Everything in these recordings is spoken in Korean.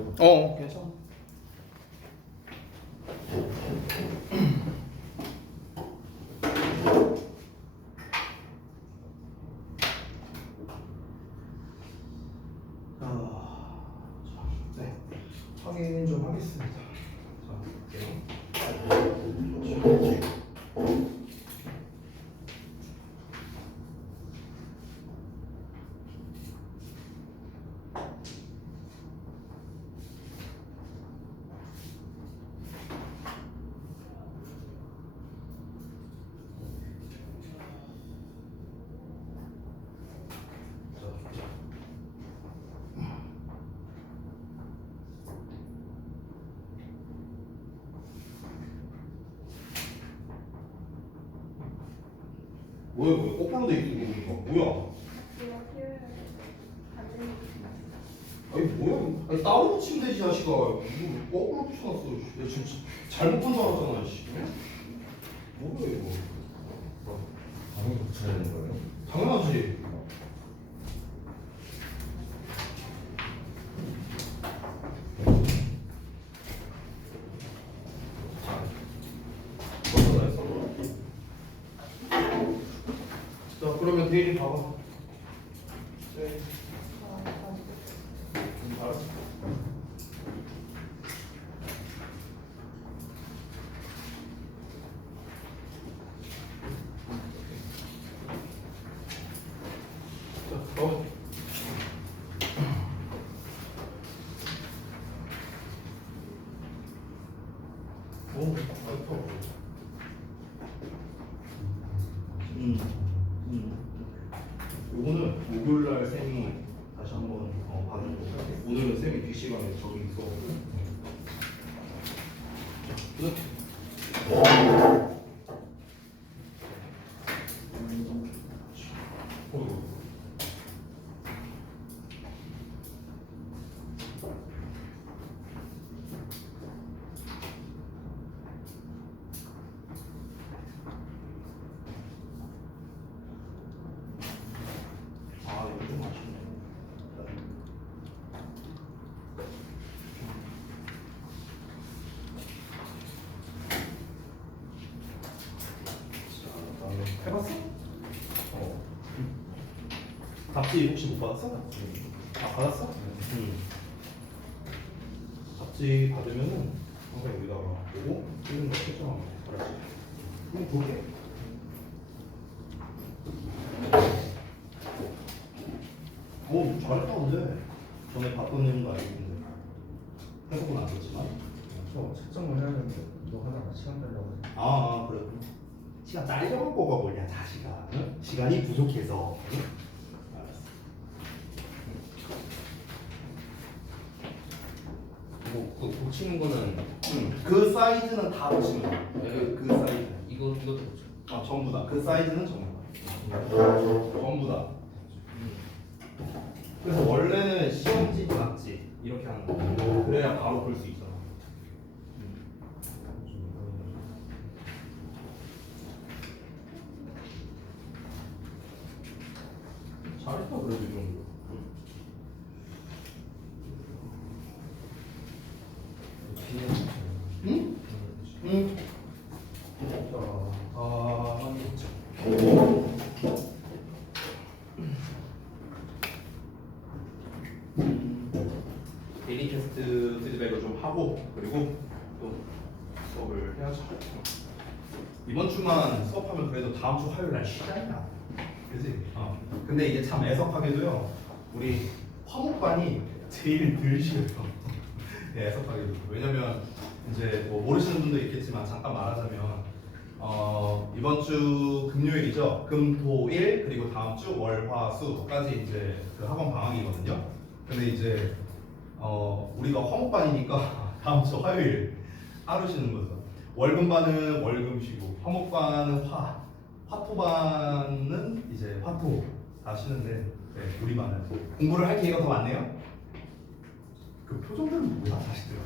괜찮아. 네, 확인 좀 하겠습니다. 자, 볼게요. 뭐야, 거꾸로 돼 있는 거 뭐야? 아니 뭐야? 아니 따로 붙이면 되지 자식아. 이거 왜 거꾸로 붙여놨어? 야 지금 잘못 본 줄 알았잖아. 씨. 뭐야 이거? 방금 붙여야 되는 거예요? 당연하지. 자 그러면 대리 봐봐. 네. 알았어. 자, 오, 아이고. 요거는 목요일날 쌤이 다시 한번 받는 거 할게. 오늘은 쌤이 뒷 시간에 저기 있어. 아 이거 좀 아쉽네. 해봤어? 답지 혹시 못 받았어? 아 받았어? 응. 답지 받으면은 항상 여기다가 보고 이런 거 설정하면 돼. 알았지? 그럼 볼게. 오 잘했다 근데 전에 봤던 내용도 알고 있는데 해석은 안 됐지만 저 채점을 해야 되는데 너 하다가 시간 달라고 해서 그래 시간 짜리려고 거가 뭐냐 자식아. 응? 시간이 부족해서. 응? 알았어. 뭐 고치는 거는 그 사이즈는 다 붙이는 거야. 그 사이즈. 이것도 고쳐. 전부 다. 그 사이즈는 전부 다. 전부 다. 그래서 원래는 시험지, 낙지 이렇게 하는 거. 그래야 바로 볼 수 있잖아. 잘했다 그래도 이 정도. 응? 응. 데일리 테스트 피드백을 좀 하고 그리고 또 수업을 해야죠. 이번 주만 수업하면 그래도 다음 주 화요일 날 쉬잖아. 그지? 근데 이게 참 애석하게도요. 우리 화목반이 제일 덜 쉬어요. 네, 애석하게도. 왜냐면 이제 뭐 모르시는 분도 있겠지만 잠깐 말하자면 이번 주 금요일이죠. 금, 토, 일 그리고 다음 주 월, 화, 수까지 이제 그 학원 방학이거든요. 근데 이제 우리가 화목반이니까 다음 주 화요일 하루 쉬는 거죠. 월금반은 월금 쉬고 화목반은 화토반은 이제 화토 다 쉬는데 네, 우리 반은 공부를 할 기회가 더 많네요. 그 표정들은 뭐야 자식들.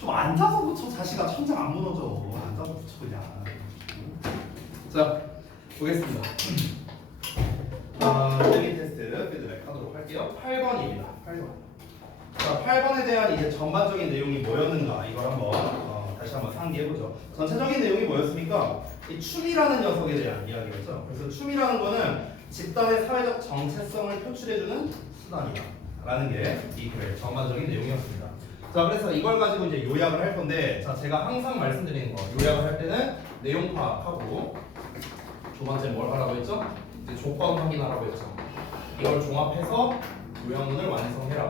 좀 앉아서 붙여 자식아. 천장 안 무너져. 앉아서 붙여 그냥. 자 보겠습니다. 데일리 테스트 피드백 하도록 할게요. 8번입니다. 8번. 자, 8번에 대한 이제 전반적인 내용이 뭐였는가 이걸 한번 다시 한번 상기해보죠. 전체적인 내용이 뭐였습니까? 이 춤이라는 녀석에 대한 이야기였죠. 그래서 춤이라는 거는 집단의 사회적 정체성을 표출해주는 수단이다 라는 게 이 글의 전반적인 내용이었습니다. 자, 그래서 이걸 가지고 이제 요약을 할 건데, 자, 제가 항상 말씀드리는 거 요약을 할 때는 내용 파악하고 두 번째 뭘 하라고 했죠? 이제 조건 확인하라고 했죠. 이걸 종합해서 요약문을 완성해라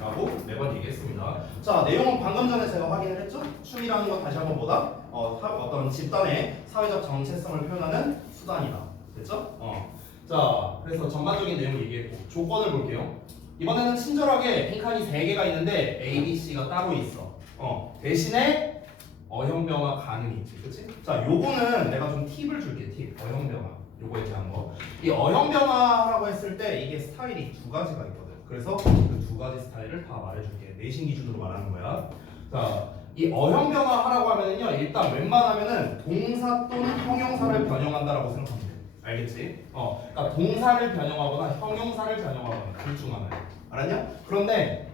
라고 매번 얘기했습니다. 자, 내용은 방금 전에 제가 확인을 했죠? 춤이라는 건 다시 한번 뭐다? 어떤 집단의 사회적 정체성을 표현하는 수단이다. 됐죠? 자, 그래서 전반적인 내용 얘기했고 조건을 볼게요. 이번에는 친절하게 빈칸이 3개가 있는데 A, B, C가 따로 있어. 대신에 어형 변화 가능이 있지. 그치? 자, 요거는 내가 좀 팁을 줄게. 팁. 어형 변화. 요거에 대한 거. 이 어형 변화라고 했을 때 이게 스타일이 두 가지가 있거든. 그래서 그 두 가지 스타일을 다 말해줄게. 내신 기준으로 말하는 거야. 자, 이 어형 변화 하라고 하면은요, 일단 웬만하면은 동사 또는 형용사를 변형한다라고 생각하면 돼. 알겠지? 그러니까 동사를 변형하거나 형용사를 변형하거나 둘 중 하나. 알았냐? 그런데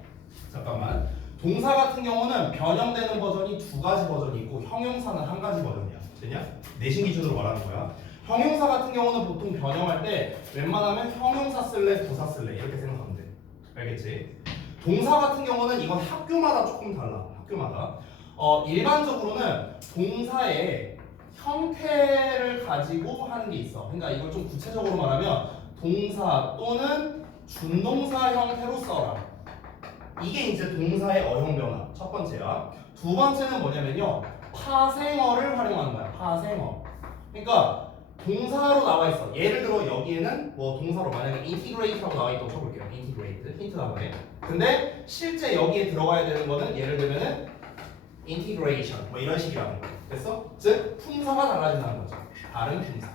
잠깐만. 동사 같은 경우는 변형되는 버전이 두 가지 버전이 있고 형용사는 한 가지 버전이야. 됐냐? 내신 기준으로 말하는 거야. 형용사 같은 경우는 보통 변형할 때 웬만하면 형용사 쓸래, 부사 쓸래 이렇게 생각하면 돼. 알겠지? 동사 같은 경우는 이건 학교마다 조금 달라. 학교마다. 일반적으로는 동사의 형태를 가지고 하는 게 있어. 그러니까 이걸 좀 구체적으로 말하면 동사 또는 준동사 형태로 써라. 이게 이제 동사의 어형 변화 첫 번째야. 두 번째는 뭐냐면요, 파생어를 활용하는 거야. 파생어. 그러니까 동사로 나와 있어. 예를 들어 여기에는 뭐 동사로 만약에 integrate라고 나와 있다고 쳐볼게요. integrate 힌트 나오네. 근데 실제 여기에 들어가야 되는 거는 예를 들면은 integration 뭐 이런 식이라는 거. 됐어? 즉 품사가 달라진다는 거죠. 다른 품사.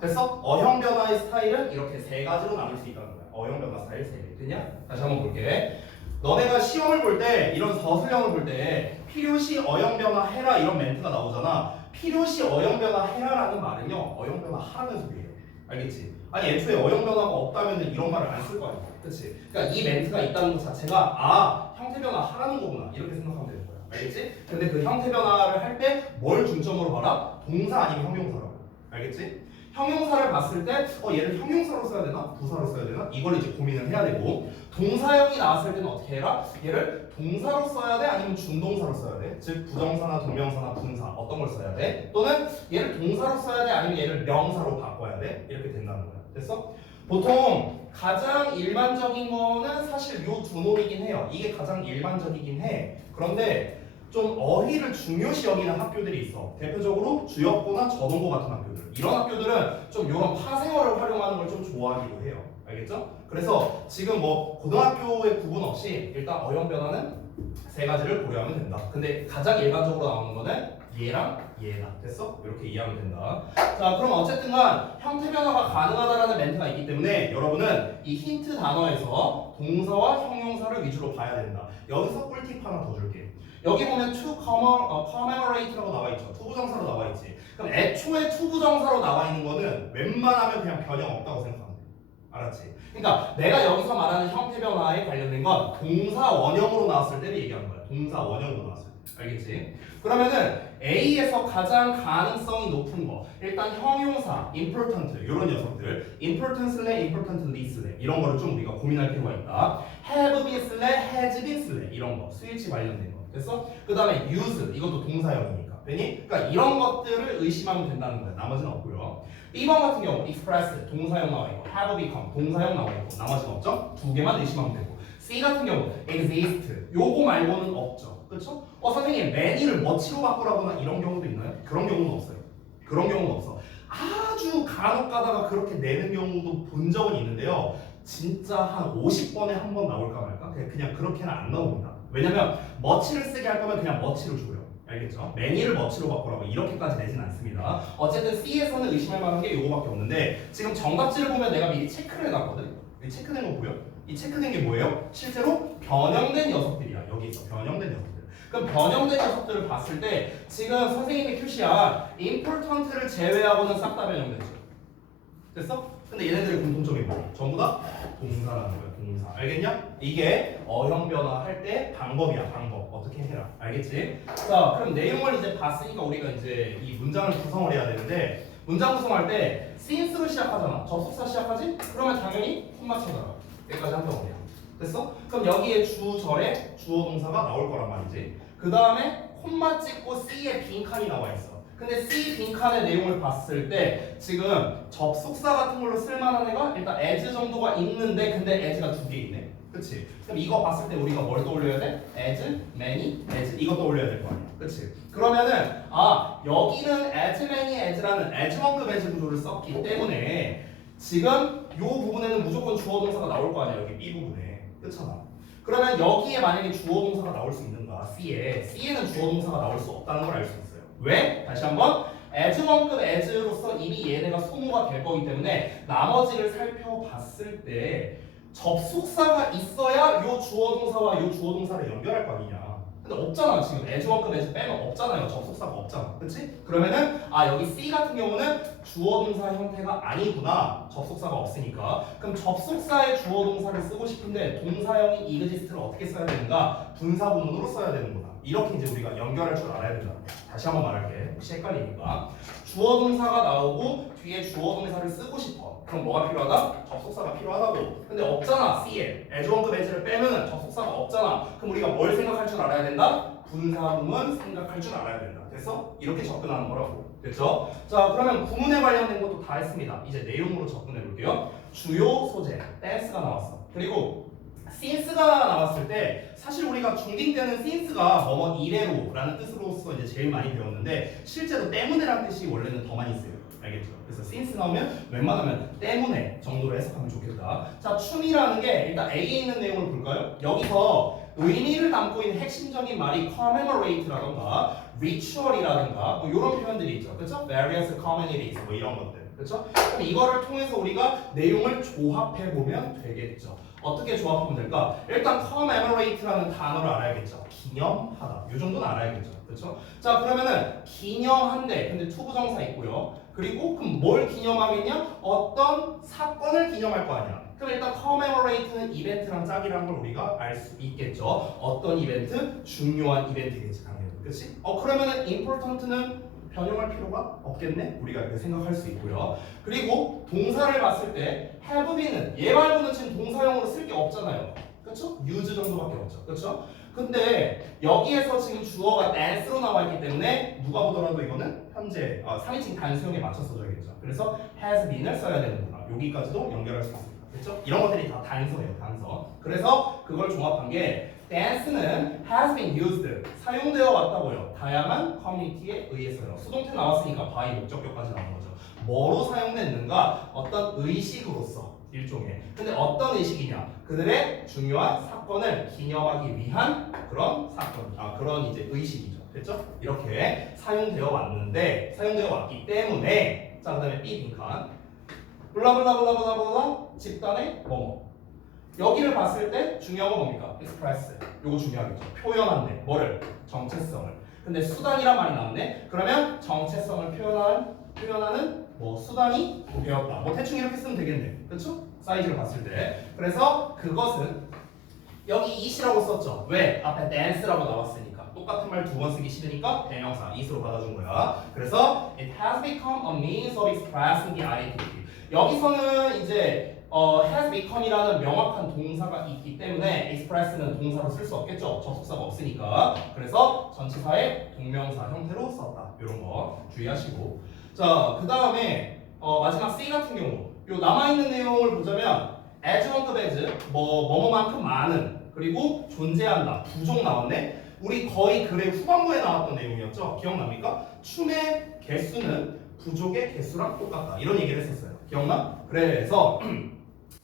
됐어? 어형 변화의 스타일은 이렇게 세 가지로 나눌 수 있다는 거야. 어형 변화 스타일 세 개. 됐냐? 다시 한번 볼게. 너네가 시험을 볼 때 이런 서술형을 볼 때 필요시 어형 변화 해라 이런 멘트가 나오잖아. 필요시 어형 변화 해라라는 말은요, 어형 변화 하라는 소리예요. 알겠지? 아니 애초에 어형 변화가 없다면 이런 말을 안 쓸 거 아니야. 그치? 그러니까 이 멘트가 있다는 것 자체가 형태 변화 하라는 거구나 이렇게 생각하면 되는 거야. 알겠지? 근데 그 형태 변화를 할 때 뭘 중점으로 봐라? 동사 아니면 형용사라고. 알겠지? 형용사를 봤을 때 얘를 형용사로 써야 되나? 부사로 써야 되나? 이걸 이제 고민을 해야 되고, 동사형이 나왔을 때는 어떻게 해라? 얘를 동사로 써야 돼? 아니면 준동사로 써야 돼? 즉 부정사나 동명사나 분사 어떤 걸 써야 돼? 또는 얘를 동사로 써야 돼? 아니면 얘를 명사로 바꿔야 돼? 이렇게 된다는 거야. 됐어? 보통 가장 일반적인 거는 사실 요 두 놈이긴 해요. 이게 가장 일반적이긴 해. 그런데 좀 어휘를 중요시 여기는 학교들이 있어. 대표적으로 주역고나 저동고 같은 학교들. 이런 학교들은 좀 이런 파생어를 활용하는 걸 좀 좋아하기도 해요. 알겠죠? 그래서 지금 뭐 고등학교의 구분 없이 일단 어형 변화는 세 가지를 고려하면 된다. 근데 가장 일반적으로 나오는 거는 얘랑 얘다. 됐어? 이렇게 이해하면 된다. 자, 그럼 어쨌든간 형태 변화가 가능하다라는 멘트가 있기 때문에 여러분은 이 힌트 단어에서 동사와 형용사를 위주로 봐야 된다. 여기서 꿀팁 하나 더 줄게. 여기 보면 to commemorate라고 나와 있죠. 투부정사로 나와 있지. 그럼 애초에 투부정사로 나와 있는 거는 웬만하면 그냥 변형 없다고 생각하면 돼. 알았지? 그러니까 내가 여기서 말하는 형태 변화에 관련된 건 동사 원형으로 나왔을 때를 얘기하는 거야. 동사 원형으로 나왔을 때. 알겠지? 그러면은 A에서 가장 가능성이 높은 거, 일단 형용사, important 이런 녀석들, important 쓸래, importantly 쓸래 이런 거를 좀 우리가 고민할 필요가 있다. have been 쓸래, has been 쓸래 이런 거, 스위치 관련된 거. 됐어? 그 다음에 use 이것도 동사형이니까. 되니? 그러니까 이런 것들을 의심하면 된다는 거야. 나머지는 없고요. B번 같은 경우 express 동사형 나와 있고, have become 동사형 나와 있고, 나머지는 없죠? 두 개만 의심하면 되고. C 같은 경우 exist 요거 말고는 없죠. 그렇죠? 선생님 many를 much로 바꾸라거나 이런 경우도 있나요? 그런 경우는 없어요. 그런 경우는 없어. 아주 간혹 가다가 그렇게 내는 경우도 본 적은 있는데요. 진짜 한 50번에 한 번 나올까 말까? 그냥 그렇게는 안 나옵니다. 왜냐면 much를 쓰게 할 거면 그냥 much로 줘요. 알겠죠? many를 much로 바꾸라고 이렇게까지 내진 않습니다. 어쨌든 C에서는 의심할 만한 게 요거밖에 없는데, 지금 정답지를 보면 내가 미리 체크를 해놨거든. 이 체크된 거 보여? 이 체크된 게 뭐예요? 실제로 변형된 녀석들이야. 여기 있어. 변형된 녀석들. 그럼 변형된 녀석들을 봤을 때 지금 선생님이 표시한 important를 제외하고는 싹 다 변형됐죠. 됐어? 근데 얘네들의 공통점이 뭐야? 전부 다 동사라는 거야. 동사. 알겠냐? 이게 어형 변화할 때 방법이야. 방법. 어떻게 해라. 알겠지? 자, 그럼 내용을 이제 봤으니까 우리가 이제 이 문장을 구성을 해야 되는데 문장 구성할 때 since로 시작하잖아. 접속사 시작하지? 그러면 당연히 콤마 쳐놔라. 여기까지 한 병원이야. 됐어? 그럼 여기에 주절에 주어 동사가 나올 거란 말이지. 그 다음에 콤마 찍고 C에 빈칸이 나와 있어. 근데 C 빈칸의 내용을 봤을 때 지금 접속사 같은 걸로 쓸만한 애가 일단 as 정도가 있는데 근데 as가 두 개 있네. 그치? 그럼 이거 봤을 때 우리가 뭘 떠올려야 돼? as, many, as 이거 떠올려야 될 거 아니야. 그치? 그러면은 여기는 as many as라는 as만급 as 구조를 썼기 때문에 지금 요 부분에는 무조건 주어 동사가 나올 거 아니야. 여기 B 부분에. 그렇잖아. 그러면 여기에 만약에 주어 동사가 나올 수 있는가? C에는 주어 동사가 나올 수 없다는 걸 알 수 있어요. 왜? 다시 한번 as원급 as로서 이미 얘네가 소모가 될 거기 때문에 나머지를 살펴봤을 때 접속사가 있어야 요 주어 동사와 요 주어 동사를 연결할 거 아니냐. 근데 없잖아. 지금 as원급 as 빼면 없잖아요. 접속사가 없잖아. 그치? 그러면은 여기 C 같은 경우는 주어 동사 형태가 아니구나. 접속사가 없으니까. 그럼 접속사의 주어 동사를 쓰고 싶은데 동사형인 exist를 어떻게 써야 되는가? 분사구문으로 써야 되는구나. 이렇게 이제 우리가 연결할 줄 알아야 된다. 다시 한번 말할게. 혹시 헷갈리니까. 주어 동사가 나오고 뒤에 주어 동사를 쓰고 싶어. 그럼 뭐가 필요하다? 접속사가 필요하다고. 근데 없잖아. C에 as원급 as를 빼면 접속사가 없잖아. 그럼 우리가 뭘 생각할 줄 알아야 된다? 분사구문 생각할 줄 알아야 된다. 됐어? 이렇게 접근하는 거라고. 됐죠? 자, 그러면 구문에 관련된 것도 다 했습니다. 이제 내용으로 접근해 볼게요. 주요 소재, dance가 나왔어. 그리고 since가 나왔을 때 사실 우리가 중딩 때는 since가 뭐뭐 이래로라는 뜻으로서 이제 제일 많이 배웠는데 실제로 때문에라는 뜻이 원래는 더 많이 쓰여요. 알겠죠? 그래서 since 나오면 웬만하면 때문에 정도로 해석하면 좋겠다. 자, 춤이라는 게 일단 A에 있는 내용을 볼까요? 여기서 의미를 담고 있는 핵심적인 말이 commemorate라던가 ritual이라든가 뭐 이런 표현들이 있죠. 그렇죠? various communities 뭐 이런 것들. 그렇죠? 그럼 이거를 통해서 우리가 내용을 조합해 보면 되겠죠. 어떻게 조합하면 될까? 일단 commemorate라는 단어를 알아야겠죠. 기념하다. 이 정도는 알아야겠죠. 그렇죠? 자, 그러면은 기념한데 근데 투부정사 있고요. 그리고 그럼 뭘 기념하겠냐? 어떤 사건을 기념할 거 아니야. 그럼 일단 commemorate는 이벤트랑 짝이라는 걸 우리가 알 수 있겠죠. 어떤 이벤트? 중요한 이벤트겠지 당연히. 그렇지? 그러면은 important는 변형할 필요가 없겠네? 우리가 이렇게 생각할 수 있고요. 그리고 동사를 봤을 때 have been은 얘 말고는 지금 동사형으로 쓸 게 없잖아요. 그렇죠? use 정도밖에 없죠. 그렇죠? 근데 여기에서 지금 주어가 dance로 나와 있기 때문에 누가 보더라도 이거는 현재 3인칭 단수형에 맞춰 써줘야겠죠. 그래서 has been을 써야 되는구나. 여기까지도 연결할 수 있습니다. 그렇죠? 이런 것들이 다 단서예요. 단서. 그래서 그걸 종합한 게 dance는 has been used 사용되어 왔다고요. 다양한 커뮤니티에 의해서요. 수동태 나왔으니까 by 목적격까지 나온 거죠. 뭐로 사용됐는가? 어떤 의식으로서 일종의. 근데 어떤 의식이냐? 그들의 중요한 사건을 기념하기 위한 그런 사건, 그런 이제 의식이죠. 됐죠? 이렇게 사용되어 왔는데 사용되어 왔기 때문에 자 그다음에 B 빈칸 블라블라블라블라블라 집단의 뭐뭐. 여기를 봤을 때 중요한 건 뭡니까? express. 요거 중요하겠죠. 표현한데 뭐를? 정체성을. 근데 수단이란 말이 나왔네. 그러면 정체성을 표현하는 뭐 수단이 되었다. 뭐 대충 이렇게 쓰면 되겠네. 그렇죠? 사이즈를 봤을 때. 그래서 그것은 여기 it이라고 썼죠. 왜? 앞에 dance라고 나왔으니까. 똑같은 말 두 번 쓰기 싫으니까 대명사 it으로 받아준 거야. 그래서 it has become a means of expressing the identity. 여기서는 이제 has become이라는 명확한 동사가 있기 때문에 express는 동사로 쓸 수 없겠죠. 접속사가 없으니까. 그래서 전치사의 동명사 형태로 썼다. 이런 거 주의하시고. 자, 그 다음에 마지막 C 같은 경우 요 남아있는 내용을 보자면 as원급 as 뭐뭐만큼 많은 그리고 존재한다. 부족 나왔네. 우리 거의 글의 후반부에 나왔던 내용이었죠. 기억납니까? 춤의 개수는 부족의 개수랑 똑같다. 이런 얘기를 했었어요. 기억나? 그래서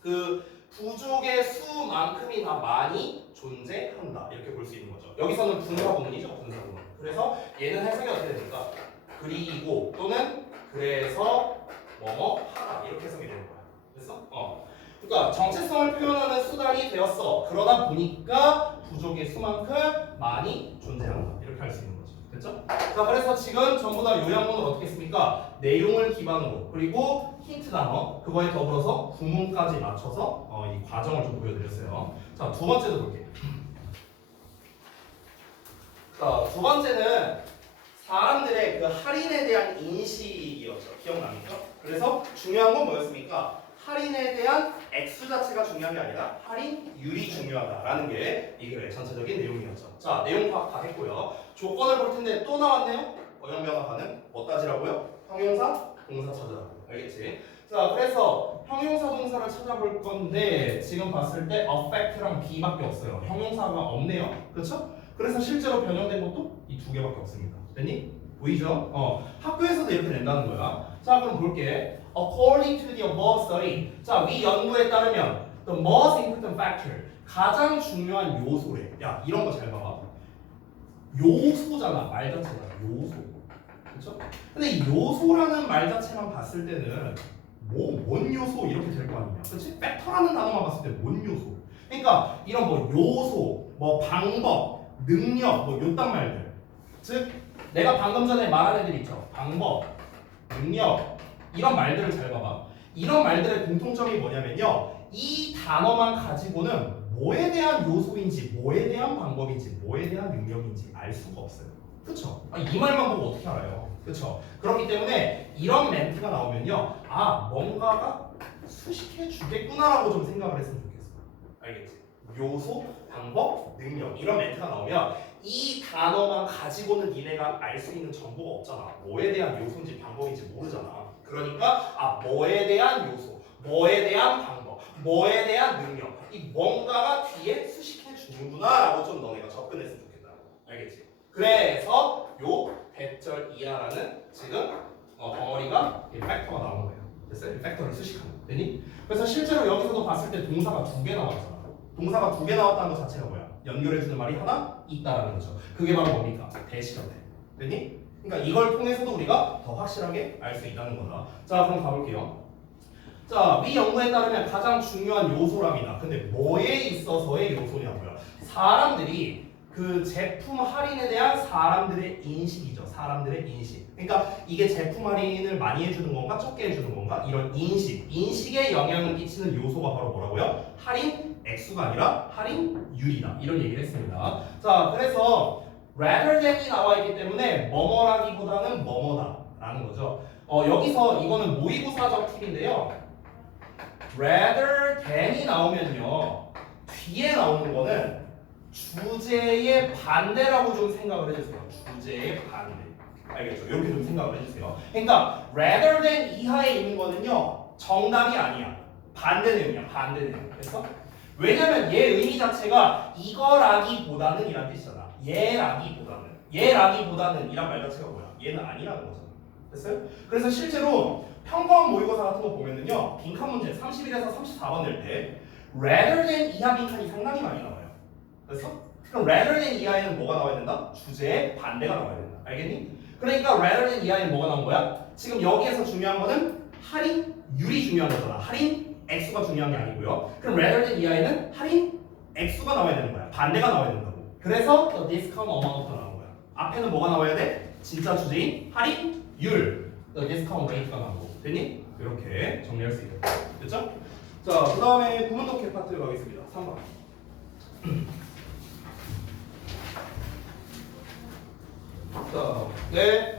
그 부족의 수만큼이 다 많이 존재한다. 이렇게 볼 수 있는 거죠. 여기서는 분사구문이죠. 분사구문. 그래서 얘는 해석이 어떻게 됩니까? 그리고 또는 그래서 뭐뭐 하다. 이렇게 해석이 되는 거야. 됐어? 그러니까 정체성을 표현하는 수단이 되었어. 그러다 보니까 부족의 수만큼 많이 존재한다. 이렇게 할 수 있는 거죠. 됐죠? 자, 그래서 지금 전부 다 요약문을 어떻게 했습니까? 내용을 기반으로 그리고 힌트 단어 그거에 더불어서 구문까지 맞춰서 이 과정을 좀 보여드렸어요. 자, 두 번째도 볼게요. 자, 두 번째는 사람들의 그 할인에 대한 인식이었죠. 기억납니까? 그래서 중요한 건 뭐였습니까? 할인에 대한 액수 자체가 중요한 게 아니라 할인율이 중요하다라는 게 이게 전체적인 내용이었죠. 자, 내용 파악 다 했고요. 조건을 볼 텐데 또 나왔네요. 어영변화 반응. 뭐 따지라고요? 형용사, 동사 찾으라고. 알겠지? 자, 그래서 형용사, 동사를 찾아볼 건데 지금 봤을 때 affect랑 be밖에 없어요. 형용사가 없네요. 그렇죠? 그래서 실제로 변형된 것도 이 두 개밖에 없습니다. 됐니? 보이죠? 학교에서도 이렇게 낸다는 거야. 자, 그럼 볼게. According to the above study. 자, 위 연구에 따르면 the most important factor. 가장 중요한 요소래. 야, 이런 거 잘 봐봐. 요소잖아. 말 자체가 요소. 그렇죠? 근데 이 요소라는 말 자체만 봤을 때는 뭔 요소 이렇게 될 거 아니냐. 그렇지? 팩터라는 단어만 봤을 때 뭔 요소. 그러니까 이런 뭐 요소, 뭐 방법, 능력, 뭐 요딴 말들. 즉 내가 방금 전에 말한 애들 있죠. 방법, 능력 이런 말들을 잘 봐봐. 이런 말들의 공통점이 뭐냐면요. 이 단어만 가지고는 뭐에 대한 요소인지, 뭐에 대한 방법인지, 뭐에 대한 능력인지 알 수가 없어요. 그렇죠? 이 말만 보고 어떻게 알아요? 그렇죠? 그렇기 때문에 이런 멘트가 나오면요. 아, 뭔가가 수식해 주겠구나라고 좀 생각을 했으면 좋겠어. 알겠지? 요소, 방법, 능력 이런 멘트가 나오면 이 단어만 가지고는 니네가 알 수 있는 정보가 없잖아. 뭐에 대한 요소인지 방법인지 모르잖아. 그러니까 아, 뭐에 대한 요소, 뭐에 대한 방법, 뭐에 대한 능력 이 뭔가가 뒤에 수식해 주는구나라고 좀 너네가 접근했으면 좋겠다. 알겠지? 그래서 요 대절 이하라는 지금 덩어리가 이 팩터가 나온 거예요. 됐어요? 이 팩터를 수식하는 거. 되니? 그래서 실제로 여기서도 봤을 때 동사가 두 개 나왔잖아. 동사가 두 개 나왔다는 것 자체가 뭐야? 연결해주는 말이 하나 있다라는 거죠. 그게 바로 뭡니까? 대시전대. 됐니? 그러니까 이걸 통해서도 우리가 더 확실하게 알 수 있다는 거다. 자, 그럼 가볼게요. 자, 위 연구에 따르면 가장 중요한 요소랍니다. 근데 뭐에 있어서의 요소냐고요? 사람들이 그 제품 할인에 대한 사람들의 인식이죠. 사람들의 인식. 그러니까 이게 제품 할인을 많이 해주는 건가 적게 해주는 건가 이런 인식에 영향을 끼치는 요소가 바로 뭐라고요? 할인 액수가 아니라 할인율이다. 이런 얘기를 했습니다. 자, 그래서 rather than이 나와 있기 때문에 뭐뭐라기보다는 뭐뭐다라는 거죠. 여기서 이거는 모의고사적 팁인데요. rather than이 나오면요. 뒤에 나오는 거는 주제의 반대라고 좀 생각을 해주세요. 주제의 반대. 알겠죠? 이렇게 좀 생각을 해주세요. 그러니까 rather than 이하에 있는 거는요. 정답이 아니야. 반대 내용이야. 반대 내용. 그래서 왜냐면 얘 의미 자체가 이거라기보다는 이란 뜻이잖아. 얘라기보다는 이란 말 자체가 뭐야? 얘는 아니라는 거잖아. 됐어요? 그래서 실제로 평범 모의고사 같은 거 보면은요. 빈칸 문제 31에서 34번 낼 때 rather than 이하 빈칸이 상당히 많이 나와요. 그래서 그럼 rather than 이하에는 뭐가 나와야 된다? 주제의 반대가 나와야 된다. 알겠니? 그러니까 rather than 이하에는 뭐가 나온 거야? 지금 여기에서 중요한 거는 할인율이 중요한 거잖아. 할인 액수가 중요한 게 아니고요. 그럼 rather than 이하에는 할인 액수가 나와야 되는 거야. 반대가 나와야 된다고. 그래서 the discount amount가 나온 거야. 앞에는 뭐가 나와야 돼? 진짜 주제인 할인율, the discount rate가 나오고. 됐니? 이렇게 정리할 수 있겠다. 됐죠? 자, 그 다음에 구문독해 파트 가겠습니다. 3번. 자, 네.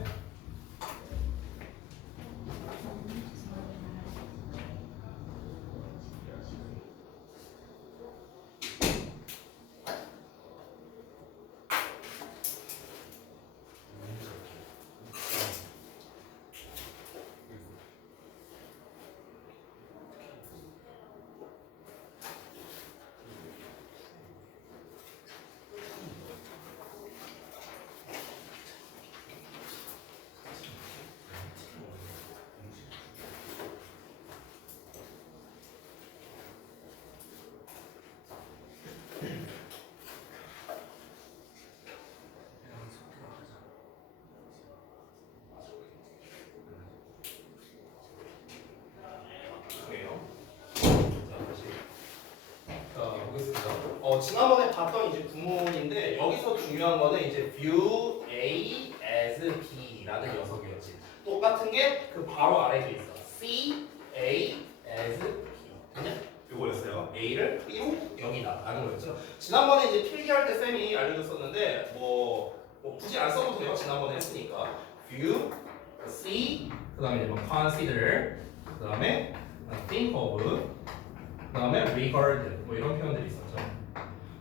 지난번에 봤던 이제 구문인데 여기서 중요한 거는 이제 view A as B라는 녀석이었지. 똑같은 게 그 바로 아래에 있어. C A as B. 됐냐? 요거였어요. A를 B로 여기다 라는 거였죠. 지난번에 이제 필기할 때 쌤이 알려줬었는데 뭐 굳이 안 써도 돼요. 지난번에 했으니까. view, see, 그 다음에 뭐 consider, 그 다음에 think of, 그 다음에 regard 뭐 이런 표현들이 있었죠.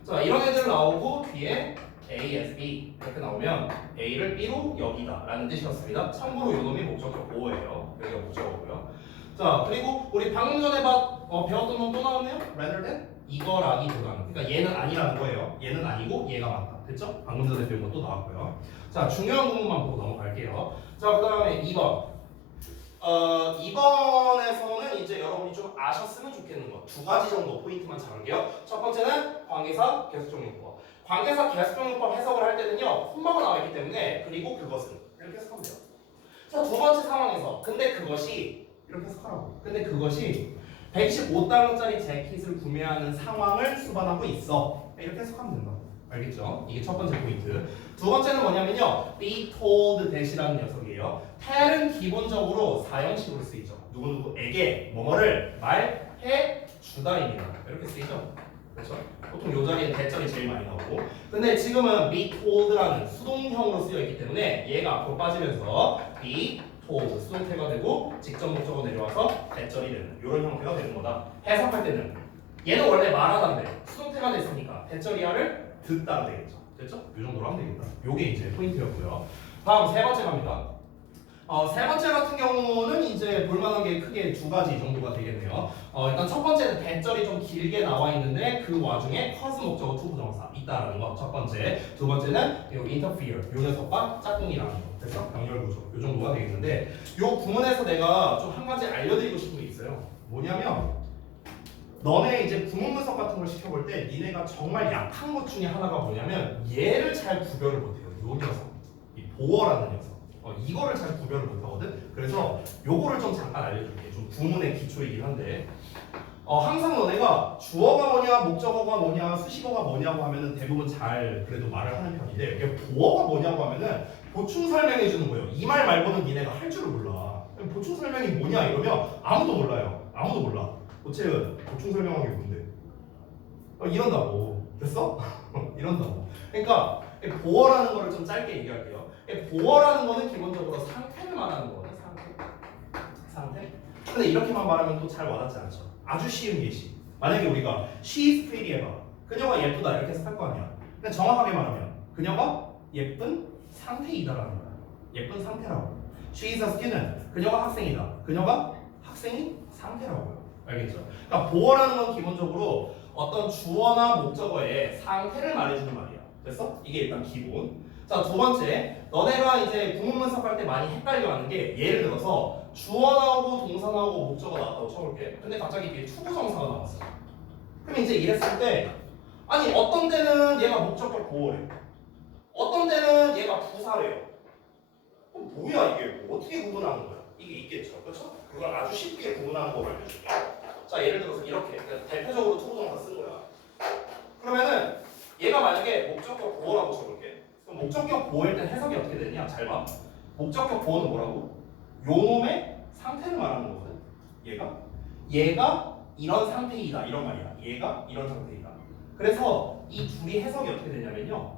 자, 이런 애들 나오고 뒤에 A as B 이렇게 나오면 A를 B로 여기다 라는 뜻이었습니다. 참고로 요놈이 목적격 보호예요. 여기가 목적어고요. 자, 그리고 우리 방금 전에 배웠던 놈 또 나왔네요. rather than 이거라기보다는. 그러니까 얘는 아니라는 거예요. 얘는 아니고 얘가 맞다. 됐죠? 방금 전에 배운 것도 나왔고요. 자, 중요한 부분만 보고 넘어갈게요. 자, 그 다음에 2번. 2번에서는 이제 여러분이 좀 아셨으면 좋겠는 거 두 가지 정도 포인트만 잡을게요. 첫 번째는 관계사 계속적용법. 관계사 계속적용법 해석을 할 때는요, 콤마가 나와 있기 때문에 그리고 그것은 이렇게 해석하면 돼요. 자, 두 번째 상황에서 근데 그것이 이렇게 해석하라고. 근데 그것이 125달러짜리 재킷을 구매하는 상황을 수반하고 있어. 이렇게 해석하면 된다. 알겠죠? 이게 첫 번째 포인트. 두 번째는 뭐냐면요. be told that이라는 녀석이에요. tell은 기본적으로 사형식으로 쓰이죠. 누구누구에게 뭐뭐를 말해 주다입니다. 이렇게 쓰이죠. 그렇죠? 보통 요 자리에 대절이 제일 많이 나오고. 근데 지금은 be told라는 수동형으로 쓰여 있기 때문에 얘가 앞으로 빠지면서 be told 수동태가 되고 직접 목적어 내려와서 대절이 되는 이런 형태가 되는 거다. 해석할 때는 얘는 원래 말하다인데 수동태가 됐으니까 대절이야를 듣다 되겠죠. 됐죠? 이 정도로 하면 되겠다. 요게 이제 포인트였고요. 다음 세 번째 갑니다. 세 번째 같은 경우는 이제 볼만한 게 크게 두 가지 정도가 되겠네요. 일단 첫 번째는 대절이 좀 길게 나와 있는데 그 와중에 cause 목적어 to 부정사 있다라는 거 첫 번째. 두 번째는 요 interfere 요 녀석과 짝꿍이라는 거. 그래서 병렬 구조 요 정도가 되겠는데 요 구문에서 내가 좀 한 가지 알려드리고 싶은 게 있어요. 뭐냐면 너네 이제 구문 분석 같은 걸 시켜볼 때 니네가 정말 약한 것 중에 하나가 뭐냐면 얘를 잘 구별을 못해요. 요 녀석, 이 보어라는 녀석. 이거를 잘 구별을 못하거든. 그래서 요거를 좀 잠깐 알려줄게. 좀 구문의 기초이긴 한데 항상 너네가 주어가 뭐냐, 목적어가 뭐냐, 수식어가 뭐냐고 하면은 대부분 잘 그래도 말을 하는 편인데 이게 보어가 뭐냐고 하면은 보충 설명해 주는 거예요. 이 말 말고는 니네가 할 줄을 몰라. 보충 설명이 뭐냐 이러면 아무도 몰라요. 아무도 몰라. 도채은 보충 설명한 게 뭔데? 이런다고. 됐어? 이런다고. 그러니까 보어라는 거를 좀 짧게 얘기할게요. 보어라는 거는 기본적으로 상태를 말하는 거거든. 상태. 근데 이렇게만 말하면 또 잘 와닿지 않죠. 아주 쉬운 예시. 만약에 우리가 she is pretty 해봐. 그녀가 예쁘다 이렇게 해석할 거 아니야. 근데 정확하게 말하면 그녀가 예쁜 상태이다라는 거야. 예쁜 상태라고. she is a student. 그녀가 학생이다. 그녀가 학생인 상태라고요. 알겠죠? 그러니까 보어라는 건 기본적으로 어떤 주어나 목적어의 상태를 말해주는 말이야. 됐어? 이게 일단 기본. 자, 두 번째, 너네가 이제 구문 분석할 때 많이 헷갈려하는 게 예를 들어서 주어 나오고 동사 나오고 목적어 나왔다고 쳐볼게. 근데 갑자기 뒤에 투부정사가 나왔어. 그럼 이제 이랬을 때 아니 어떤 데는 얘가 목적격 보어래. 어떤 데는 얘가 부사래요. 그럼 뭐야 이게 뭐 어떻게 구분하는 거야? 이게 있겠죠. 그렇죠? 그걸 아주 쉽게 구분하는 법을 알려줄게. 자, 예를 들어서 이렇게 대표적으로 투부정사 쓴 거야. 그러면은 얘가 만약에 목적격 보어라고 쳐볼게. 그럼 목적격 보어일 땐 해석이 어떻게 되냐? 잘 봐. 목적격 보어는 뭐라고? 요놈의 상태를 말하는 거거든. 얘가 이런 상태이다 이런 말이야. 얘가 이런 상태이다. 그래서 이 둘이 해석이 어떻게 되냐면요.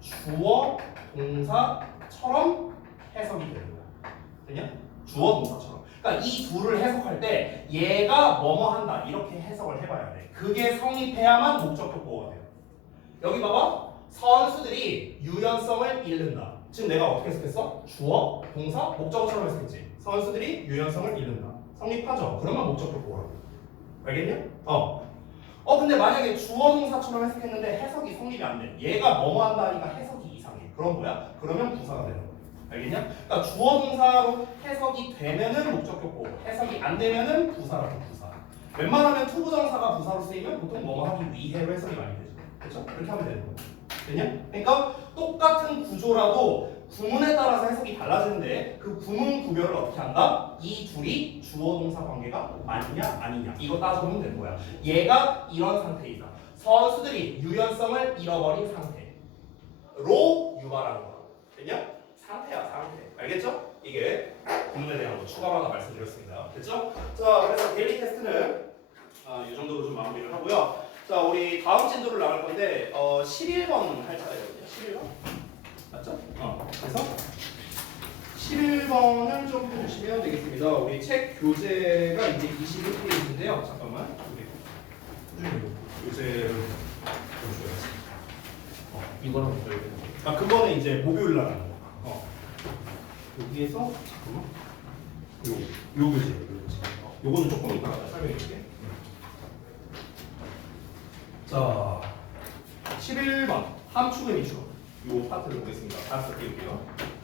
주어 동사처럼 해석이 되는 거야. 되냐? 주어 동사처럼. 그러니까 이 둘을 해석할 때 얘가 뭐뭐 한다 이렇게 해석을 해봐야 돼. 그게 성립해야만 목적격 보어가 돼요. 여기 봐봐. 선수들이 유연성을 잃는다. 지금 내가 어떻게 해석했어? 주어, 동사, 목적어처럼 해석했지. 선수들이 유연성을 잃는다. 성립하죠. 그러면 목적격 보어라고. 알겠냐? 근데 만약에 주어 동사처럼 해석했는데 해석이 성립이 안 돼. 얘가 뭐뭐 한다 하니까 해석이 이상해. 그럼 뭐야? 그러면 부사가 되는 거야. 알겠냐? 그러니까 주어 동사로 해석이 되면은 목적격 보어, 해석이 안 되면은 부사라고 부사. 웬만하면 투부정사가 부사로 쓰이면 보통 뭐뭐 하기 위해로 해석이 많이 되죠. 그렇죠? 그렇게 하면 되는 거야. 됐냐? 그러니까 똑같은 구조라도 구문에 따라서 해석이 달라지는데 그 구문 구별을 어떻게 한다? 이 둘이 주어 동사 관계가 맞냐 아니냐 이거 따져보면 되는 거야. 얘가 이런 상태이다. 선수들이 유연성을 잃어버린 상태로 유발하는 거야. 됐냐? 상태야 상태. 알겠죠? 이게 부분에 대한 거 추가로 하나 말씀드렸습니다. 됐죠? 자 그래서 데일리 테스트는 이 정도로 좀 마무리를 하고요. 자 우리 다음 진도를 나갈 건데 11번 할 차례거든요. 11번 맞죠? 그래서 11번을 좀 해주시면 되겠습니다. 우리 책 교재가 이제 21페이지인데요. 잠깐만 우리 교재를 좀 줘야지. 이거랑 뭐예요? 그거는 이제 목요일 날 하는 거. 여기에서 잠깐만. 요 교재. 요거는 조금 이따가 설명해 줄게. 자, 11번 함축의 미축. 요 파트를 보겠습니다. 다시 띄울게요.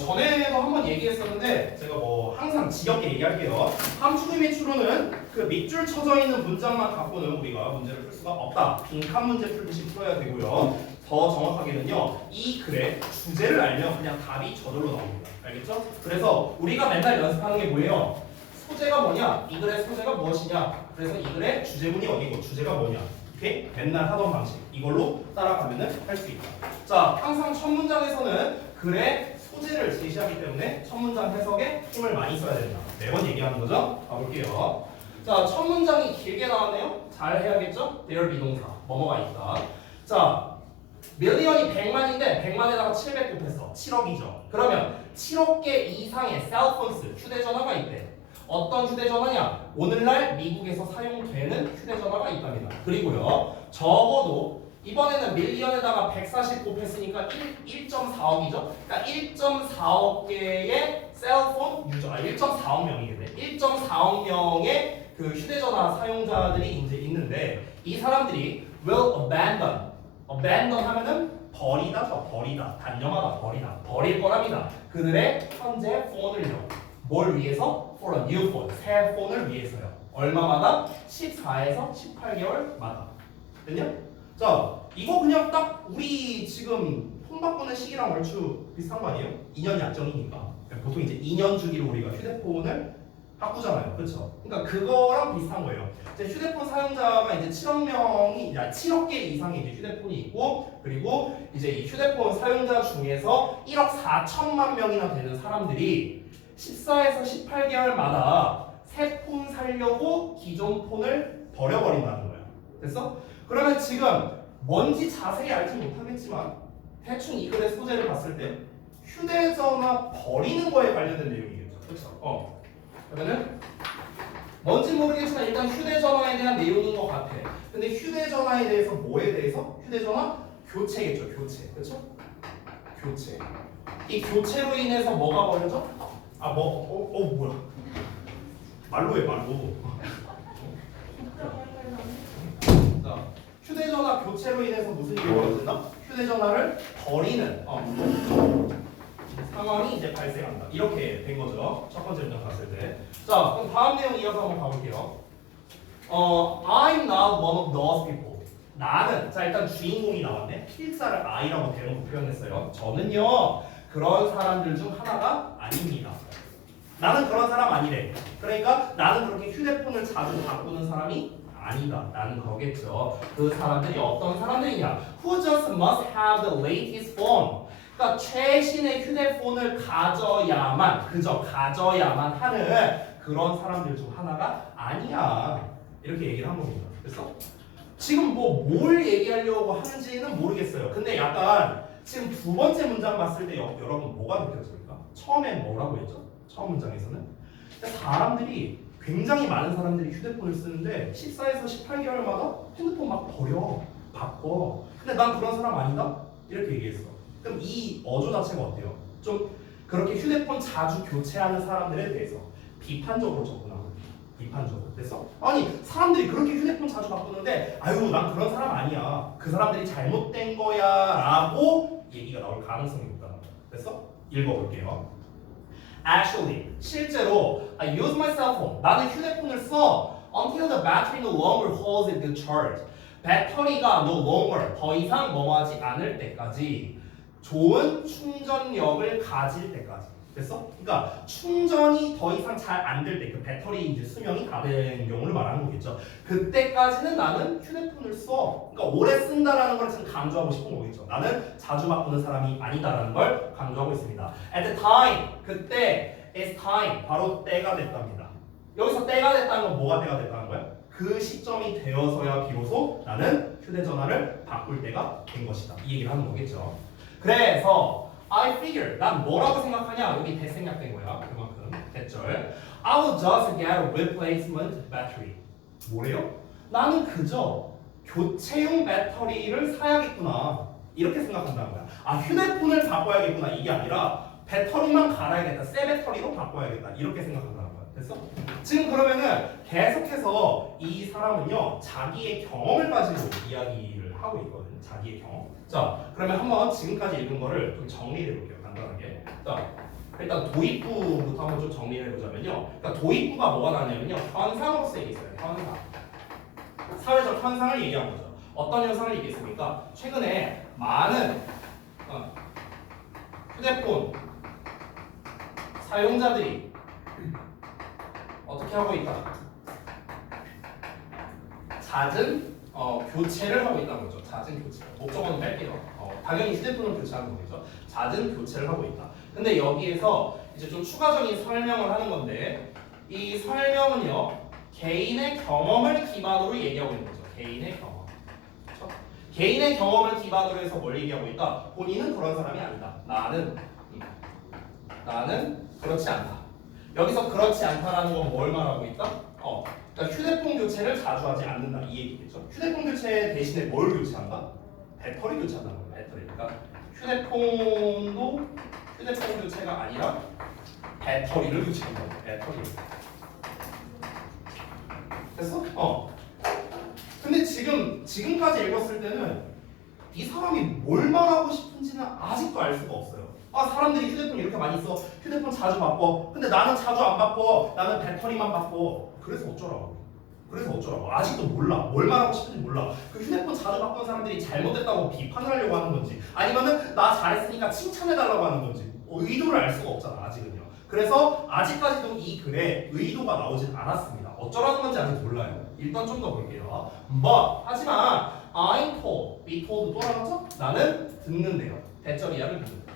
전에도 한번 얘기했었는데 제가 항상 지겹게 얘기할게요. 함축의 미축으로는 그 밑줄 쳐져 있는 문장만 갖고는 우리가 문제를 풀 수가 없다. 빈칸 문제 풀듯이 풀어야 되고요. 더 정확하게는요, 이 글의 주제를 알면 그냥 답이 저절로 나옵니다. 알겠죠? 그래서 우리가 맨날 연습하는 게 뭐예요? 소재가 뭐냐? 이 글의 소재가 무엇이냐? 그래서 이 글의 주제문이 어디고 주제가 뭐냐? 오케이? 맨날 하던 방식 이걸로 따라가면은 할 수 있다. 자, 항상 첫 문장에서는 글의 소재를 제시하기 때문에 첫 문장 해석에 힘을 많이 써야 된다. 매번 얘기하는 거죠? 가볼게요. 자, 첫 문장이 길게 나왔네요. 잘 해야겠죠? there 비동사 뭐뭐가 있다. 자, 밀리언이 100만인데 100만에다가 700 곱했어. 7억이죠. 그러면 7억 개 이상의 셀폰스 휴대전화가 있대. 어떤 휴대전화냐? 오늘날 미국에서 사용되는 휴대전화가 있답니다. 그리고요, 적어도 이번에는 밀리언에다가 140 곱했으니까 1.4억이죠. 그러니까 1.4억 개의 셀폰 유저, 1.4억 명이겠네. 1.4억 명의 그 휴대전화 사용자들이 이제 있는데 이 사람들이 will abandon 하면은 버리다죠. 버리다. 단념하다. 버리다. 버릴 거랍니다. 그들의 현재 폰을요. 뭘 위해서? For a new phone. 새 폰을 위해서요. 얼마마다? 14에서 18개월마다. 됐냐? 자, 이거 그냥 딱 우리 지금 폰 바꾸는 시기랑 얼추 비슷한 거 아니에요? 2년 약정이니까. 보통 이제 2년 주기로 우리가 휴대폰을 바꾸잖아요. 그렇죠? 그러니까 그거랑 비슷한 거예요. 이제 휴대폰 사용자가 이제 7억 명이 7억 개 이상의 이제 휴대폰이 있고, 그리고 이제 이 휴대폰 사용자 중에서 1억 4천만 명이나 되는 사람들이 14에서 18개월마다 새 폰 사려고 기존 폰을 버려버린다는 거야. 됐어? 그러면 지금 뭔지 자세히 알지 못하겠지만 대충 이 글의 소재를 봤을 때 휴대전화 버리는 거에 관련된 내용이겠죠. 그렇죠? 그러면은 뭔지 모르겠지만 일단 휴대전화에 대한 내용인 것 같아. 근데 휴대전화에 대해서 뭐에 대해서? 휴대전화 교체겠죠. 교체. 그렇죠? 교체. 이 교체로 인해서 뭐가 벌어져? 뭐야? 말로 해, 말로. 자, 휴대전화 교체로 인해서 무슨 일이 벌어진다? 휴대전화를 버리는 상황이 이제 발생한다. 이렇게 된 거죠. 첫 번째 문장 봤을 때. 자, 그럼 다음 내용 이어서 한번 가볼게요. I'm not one of those people. 나는, 자 일단 주인공이 나왔네. 필사를 I라고 대놓고 표현했어요. 저는요 그런 사람들 중 하나가 아닙니다. 나는 그런 사람 아니래. 그러니까 나는 그렇게 휴대폰을 자주 바꾸는 사람이 아니다. 나는 거겠죠. 그 사람들이 어떤 사람들이냐? Who just must have the latest phone. 그러니까 최신의 휴대폰을 가져야만, 그저 가져야만 하는 그런 사람들 중 하나가 아니야. 이렇게 얘기를 한 겁니다. 그래서 지금 뭘 얘기하려고 하는지는 모르겠어요. 근데 약간 지금 두 번째 문장 봤을 때 여러분 뭐가 느껴집니까? 처음엔 뭐라고 했죠? 처음 문장에서는 사람들이 굉장히 많은 사람들이 휴대폰을 쓰는데 14에서 18개월마다 핸드폰 막 버려, 바꿔. 근데 난 그런 사람 아니다? 이렇게 얘기했어. 그럼 이 어조 자체가 어때요? 좀 그렇게 휴대폰 자주 교체하는 사람들에 대해서 비판적으로 접근하고 비판적으로. 그래서 아니 사람들이 그렇게 휴대폰 자주 바꾸는데 아유 난 그런 사람 아니야. 그 사람들이 잘못된 거야 라고 얘기가 나올 가능성이 높다는 거예요. 그래서 읽어볼게요. Actually, 실제로 I use my cell phone. 나는 휴대폰을 써 until the battery no longer holds a good charge. 배터리가 no longer 더 이상 뭐하지 않을 때까지 좋은 충전력을 가질 때까지. 됐어? 그러니까 충전이 더 이상 잘 안 될 때 그 배터리 이제 수명이 다 된 경우를 말하는 거겠죠. 그때까지는 나는 휴대폰을 써. 그러니까 오래 쓴다라는 걸 지금 강조하고 싶은 거겠죠. 나는 자주 바꾸는 사람이 아니다라는 걸 강조하고 있습니다. At the time, 그때 it's time, 바로 때가 됐답니다. 여기서 때가 됐다는 건 뭐가 때가 됐다는 거야? 그 시점이 되어서야 비로소 나는 휴대전화를 바꿀 때가 된 것이다. 이 얘기를 하는 거겠죠. 그래서 I figure, 난 뭐라고 생각하냐? 여기 대생략된 거야. 그만큼 대절. I will just get a replacement battery. 뭐래요? 나는 그저 교체용 배터리를 사야겠구나. 이렇게 생각한다는 거야. 아, 휴대폰을 바꿔야겠구나. 이게 아니라 배터리만 갈아야겠다. 새 배터리로 바꿔야겠다. 이렇게 생각한다는 거야. 됐어? 지금 그러면은 계속해서 이 사람은요 자기의 경험을 가지고 이야기를 하고 있거든요. 자기의 경험. 자, 그러면 한번 지금까지 읽은 거를 좀 정리해 볼게요. 간단하게. 자, 일단 도입부부터 한번 좀 정리해 보자면요. 그러니까 도입부가 뭐가 나냐면요. 현상으로서 얘기했어요. 현상. 사회적 현상을 얘기한 거죠. 어떤 현상을 얘기했습니까? 최근에 많은 휴대폰 사용자들이 어떻게 하고 있다? 잦은 교체를 하고 있다는 거죠. 잦은 교체. 목적어는 뺄게요. 당연히 휴대폰을 교체하는 거겠죠. 잦은 교체를 하고 있다. 근데 여기에서 이제 좀 추가적인 설명을 하는 건데 이 설명은요 개인의 경험을 기반으로 얘기하고 있는 거죠. 개인의 경험. 그렇죠? 개인의 경험을 기반으로 해서 뭘 얘기하고 있다? 본인은 그런 사람이 아니다. 나는 그렇지 않다. 여기서 그렇지 않다라는 건 뭘 말하고 있다? 그러니까 휴대폰 교체를 자주 하지 않는다 이 얘기겠죠. 휴대폰 교체 대신에 뭘 교체한다? 배터리 교체한다는 거예요. 배터리. 그러니까 휴대폰 교체가 아니라 배터리를 교체한다. 배터리. 됐어? 근데 지금까지 읽었을 때는 이 사람이 뭘 말하고 싶은지는 아직도 알 수가 없어요. 아, 사람들이 휴대폰 이렇게 많이 써. 휴대폰 자주 바꿔. 근데 나는 자주 안 바꿔. 나는 배터리만 바꿔. 그래서 어쩌라고. 아직도 몰라. 뭘 말하고 싶은지 몰라. 그 휴대폰 자주 바꾸는 사람들이 잘못됐다고 비판을 하려고 하는 건지 아니면은 나 잘했으니까 칭찬해달라고 하는 건지 의도를 알 수가 없잖아. 아직은요. 그래서 아직까지도 이 글에 의도가 나오진 않았습니다. 어쩌라는 건지 아직 몰라요. 일단 좀 더 볼게요. 하지만 I'm told, be told 또 나왔죠? 나는 듣는데요. 대절 이하를 듣는다.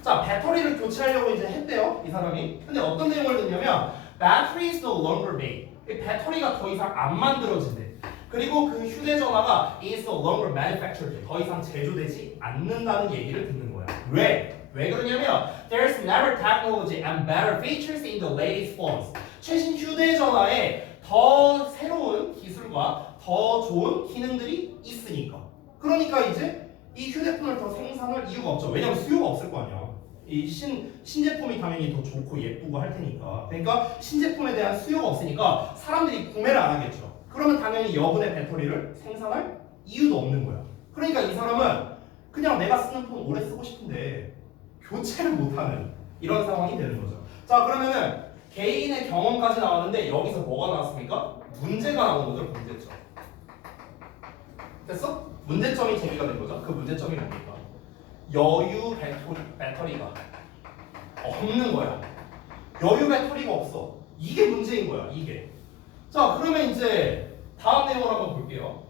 자, 배터리를 교체하려고 이제 했대요, 이 사람이. 근데 어떤 내용을 듣냐면 battery is no longer made. 이 배터리가 더 이상 안 만들어진대. 그리고 그 휴대전화가 is no longer manufactured. 더 이상 제조되지 않는다는 얘기를 듣는 거야. 왜 그러냐면 there's never technology and better features in the latest phones. 최신 휴대전화에 더 새로운 기술과 더 좋은 기능들이 있으니까. 그러니까 이제 이 휴대폰을 더 생산할 이유가 없죠. 왜냐면 수요가 없을 거 아니야. 이 신제품이 당연히 더 좋고 예쁘고 할 테니까. 그러니까 신제품에 대한 수요가 없으니까 사람들이 구매를 안 하겠죠. 그러면 당연히 여분의 배터리를 생산할 이유도 없는 거야. 그러니까 이 사람은 그냥 내가 쓰는 폰 오래 쓰고 싶은데 교체를 못하는 이런 상황이 되는 거죠. 자, 그러면은 개인의 경험까지 나왔는데 여기서 뭐가 나왔습니까? 문제가 나온 거죠. 문제점. 됐어? 문제점이 제기가 된 거죠. 그 문제점이 뭡니까? 여유 배터리가 없는 거야. 여유 배터리가 없어. 이게 문제인 거야. 이게. 자, 그러면 이제 다음 내용을 한번 볼게요.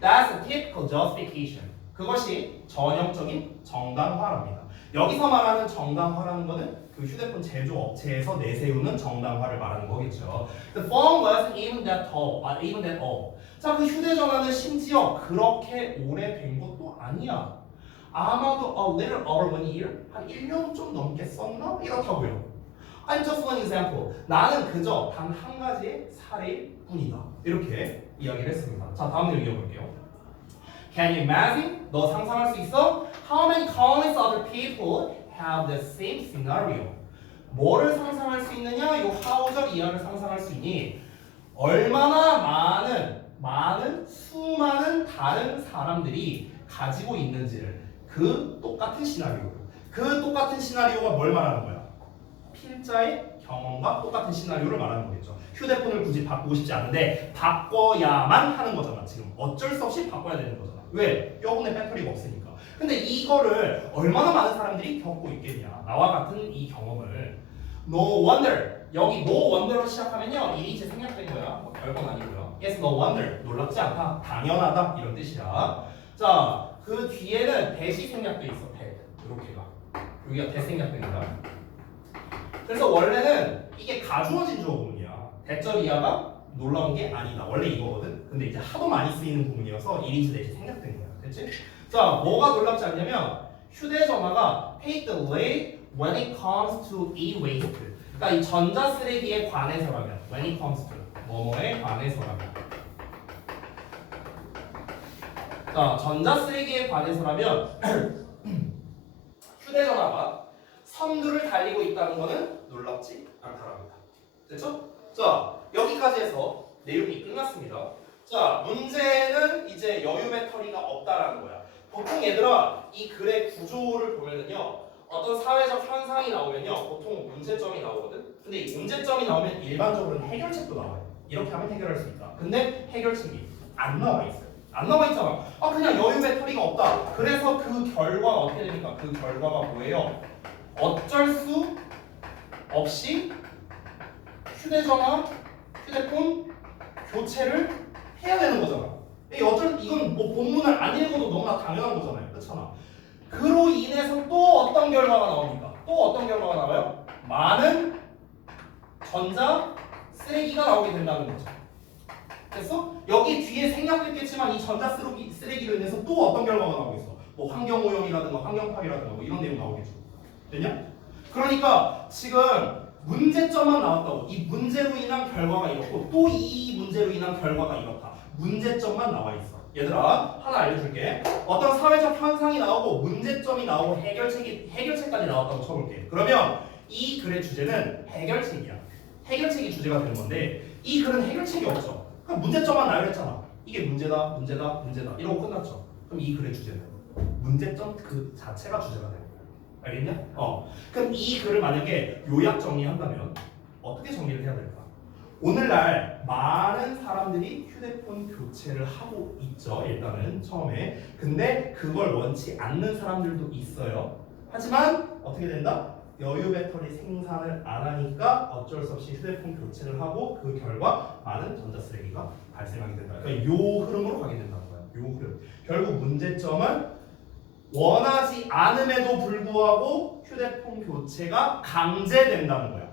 That's a typical justification. 그것이 전형적인 정당화랍니다. 여기서 말하는 정당화라는 거는 그 휴대폰 제조 업체에서 내세우는 정당화를 말하는 거겠죠. The phone wasn't even that old. 자, 그 휴대전화는 심지어 그렇게 오래된 것도 아니야. 아마도 a little over 1 year? 한 1년 좀 넘게 썼나? 이렇다고요. I'm just one example. 나는 그저 단 한 가지의 사례일 뿐이다. 이렇게 이야기를 했습니다. 자, 다음 내용 이어볼게요. Can you imagine? 너 상상할 수 있어? How many countless other people have the same scenario? 뭐를 상상할 수 있느냐? 이 하우적 이하를 상상할 수 있니? 얼마나 수많은 다른 사람들이 가지고 있는지를 그 똑같은 시나리오가 뭘 말하는 거야? 필자의 경험과 똑같은 시나리오를 말하는 거겠죠. 휴대폰을 굳이 바꾸고 싶지 않은데 바꿔야만 하는 거잖아. 지금 어쩔 수 없이 바꿔야 되는 거잖아. 왜? 여분의 배터리가 없으니까. 근데 이거를 얼마나 많은 사람들이 겪고 있겠냐. 나와 같은 이 경험을. No wonder. 여기 no wonder로 시작하면요. 일이 이제 생략된 거야. 뭐 별건 아니고요. Yes, no wonder. 놀랍지 않다. 당연하다. 이런 뜻이야. 자, 그 뒤에는 대시 생략도 있어. 대. 이렇게가. 여기가 대 생략됩니다. 그래서 원래는 이게 가주어진 주어 부분이야. 대절 이하가 놀라운 게 아니다. 원래 이거거든. 근데 이제 하도 많이 쓰이는 부분이어서 1인칭 대신 생략된 거야. 됐지? 자, 뭐가 놀랍지 않냐면 휴대전화가 paid late when it comes to e-waste. 그러니까 이 전자쓰레기에 관해서라면 when it comes to 뭐뭐에 관해서라면 자, 전자쓰레기에 관해서라면 휴대전화가 선두를 달리고 있다는 것은 놀랍지 않다랍니다. 됐죠? 자, 여기까지 해서 내용이 끝났습니다. 자, 문제는 이제 여유 배터리가 없다라는 거야. 보통 얘들아 이 글의 구조를 보면은요 어떤 사회적 현상이 나오면요 보통 문제점이 나오거든. 근데 이 문제점이 나오면 일반적으로는 해결책도 나와요. 이렇게 하면 해결할 수 있다. 근데 해결책이 안 나와 있어요. 안 나와 있잖아. 아 그냥 여유 배터리가 없다. 그래서 그 결과가 어떻게 됩니까? 그 결과가 뭐예요? 어쩔 수 없이 휴대전화, 휴대폰 교체를 해야 되는 거잖아. 이건 뭐 본문을 안 읽어도 너무나 당연한 거잖아요. 그렇잖아. 그로 인해서 또 어떤 결과가 나옵니까? 또 어떤 결과가 나와요? 많은 전자 쓰레기가 나오게 된다는 거죠. 됐어? 여기 뒤에 생략됐겠지만 이 전자 쓰레기로 인해서 또 어떤 결과가 나오고 있어? 뭐 환경 오염이라든가 환경 파괴라든가 뭐 이런 내용 나오겠죠. 됐냐? 그러니까 지금 문제점만 나왔다고 이 문제로 인한 결과가 이렇고 또 이 문제로 인한 결과가 이렇다. 문제점만 나와 있어. 얘들아 하나 알려줄게. 어떤 사회적 현상이 나오고 문제점이 나오고 해결책까지 나왔다고 쳐볼게. 그러면 이 글의 주제는 해결책이야. 해결책이 주제가 되는 건데 이 글은 해결책이 없죠. 그럼 문제점만 나열했잖아 이게 문제다 이러고 끝났죠. 그럼 이 글의 주제는 문제점 그 자체가 주제가 되는 거야. 알겠냐? 그럼 이 글을 만약에 요약 정리한다면 어떻게 정리를 해야 될까? 오늘날 많은 사람들이 휴대폰 교체를 하고 있죠. 일단은 처음에. 근데 그걸 원치 않는 사람들도 있어요. 하지만 어떻게 된다? 여유 배터리 생산을 안 하니까 어쩔 수 없이 휴대폰 교체를 하고 그 결과 많은 전자쓰레기가 발생하게 된다. 그러니까 요 흐름으로 가게 된다는 거야. 요 흐름. 결국 문제점은 원하지 않음에도 불구하고 휴대폰 교체가 강제된다는 거야.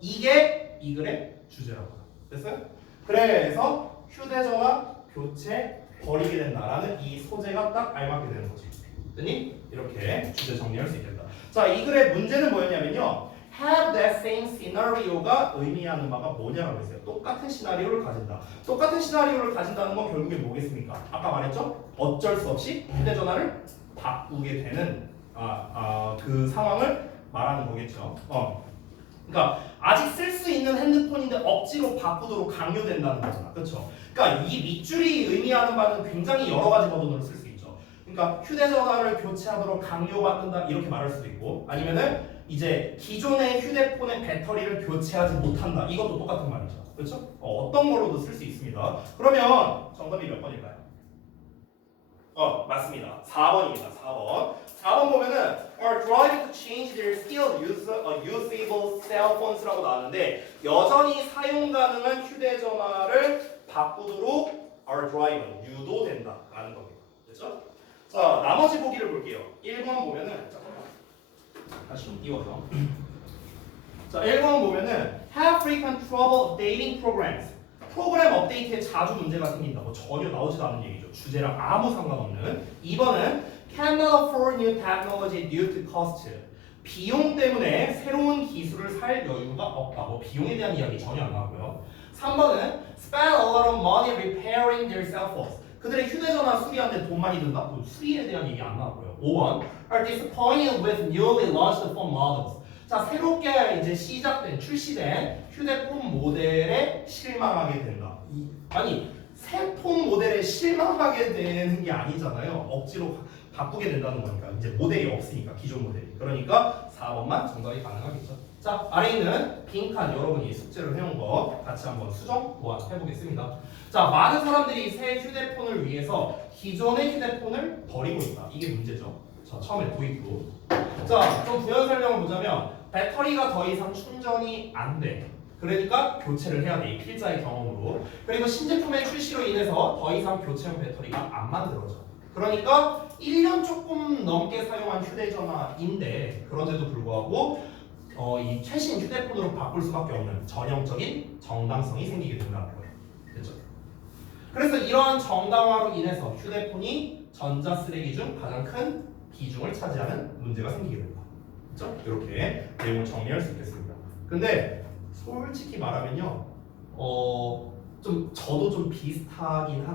이게 이 글의 주제라고. 됐어요? 그래서 휴대전화 교체 버리게 된다라는 이 소재가 딱 알맞게 되는 거지. 됐니? 이렇게 주제 정리할 수 있겠다. 자, 이 글의 문제는 뭐였냐면요. have that same scenario가 의미하는 바가 뭐냐라고 했어요. 똑같은 시나리오를 가진다. 똑같은 시나리오를 가진다는 건 결국에 뭐겠습니까? 아까 말했죠? 어쩔 수 없이 휴대전화를 바꾸게 되는 그 상황을 말하는 거겠죠. 그러니까 아직 쓸 수 있는 핸드폰인데 억지로 바꾸도록 강요된다는 거잖아. 그렇죠? 그러니까 이 밑줄이 의미하는 바는 굉장히 여러 가지 버전으로 쓸 수 있죠. 그러니까 휴대전화를 교체하도록 강요받는다 이렇게 말할 수도 있고 아니면은 이제 기존의 휴대폰의 배터리를 교체하지 못한다. 이것도 똑같은 말이죠. 그렇죠? 어떤 걸로도 쓸 수 있습니다. 그러면 정답이 몇 번일까요? 맞습니다. 4번입니다. 4번 보면은 are driving to change their still usable cell phones라고 나왔는데 여전히 사용 가능한 휴대전화를 바꾸도록 are driving 유도된다라는 겁니다. 됐죠? 자, 나머지 보기를 볼게요. 1번 보면은 잠깐만 다시 좀 띄워서 자, 1번 보면은 have frequent trouble updating programs. 프로그램 업데이트에 자주 문제가 생긴다. 뭐 전혀 나오지도 않은 얘기죠. 주제랑 아무 상관없는. 2번은 cannot afford new technology due to cost. 비용 때문에 새로운 기술을 살 여유가 없다. 뭐 비용에 대한 이야기 전혀 안 나오고요. 3번은 spend a lot of money repairing their cell phones. 그들의 휴대전화 수리하는데 돈 많이 든다. 뭐 수리에 대한 얘기 안 나왔고요. 5번 are disappointed with newly launched phone models. 자, 새롭게 이제 출시된 휴대폰 모델에 실망하게 된다. 아니, 새 폰 모델에 실망하게 되는 게 아니잖아요. 억지로 바꾸게 된다는 거니까. 이제 모델이 없으니까, 기존 모델이. 그러니까 4번만 정답이 가능하겠죠. 자, 아래 있는 빈칸 여러분이 숙제로 해온 거 같이 한번 수정 보완해 보겠습니다. 자, 많은 사람들이 새 휴대폰을 위해서 기존의 휴대폰을 버리고 있다. 이게 문제죠. 자, 처음에 도입부. 자, 좀 부연 설명을 보자면 배터리가 더 이상 충전이 안 돼. 그러니까 교체를 해야 돼. 이 필자의 경험으로. 그리고 신제품의 출시로 인해서 더 이상 교체용 배터리가 안 만들어져. 그러니까 1년 조금 넘게 사용한 휴대전화인데 그런데도 불구하고 이 최신 휴대폰으로 바꿀 수밖에 없는 전형적인 정당성이 생기게 된다는 거예요. 됐죠? 그래서 이러한 정당화로 인해서 휴대폰이 전자쓰레기 중 가장 큰 비중을 차지하는 문제가 생기게 된다. 그렇죠? 이렇게 내용을 정리할 수 있겠습니다. 근데 솔직히 말하면요, 좀 저도 좀 비슷하긴 하다.